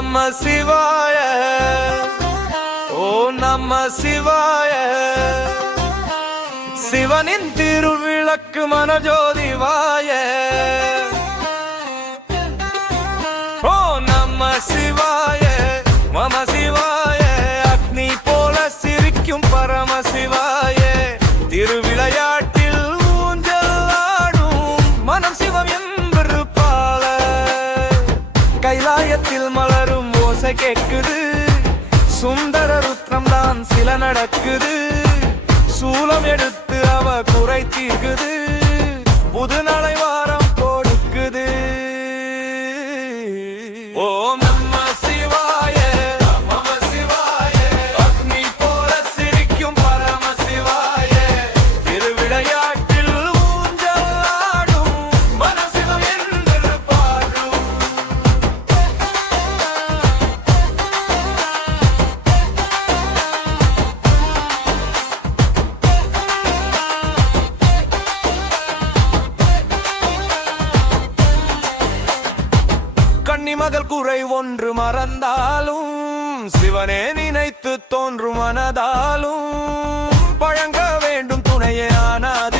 நம சிவாய, ஓ நம சிவாய. சிவனின் திருவிளக்கு மனஜோதிவாய. ஓ நம சிவாய, மம சிவாய. அக்னி போல சிரிக்கும் பரம சிவாய. திருவிளையாட்டில் ஊஞ்சலாடும் மனம் சிவம் என்பிருப்பால. கைலாயத்தில் மலரும் ஓசை கேட்குது. சுந்தர ருத்ரம் தான் சில நடக்குது. சூலம் எடுத்து அவ குறை தீர்க்குது. புது நடைவாரம் கொடுக்குது. ஓம் நம சிவாய, நம சிவாய. அக்னி போல சிரிக்கும் பரம சிவாய. திருவிளையாட்டில் ஊஞ்சலாடும் மனசிவம் என்று பாடும். கன்னிமகள் குறை ஒன்று மறந்தாலும் சிவனே நினைத்து தோன்றும் மனதாலும் பழங்க வேண்டும் துணையே ஆனாது.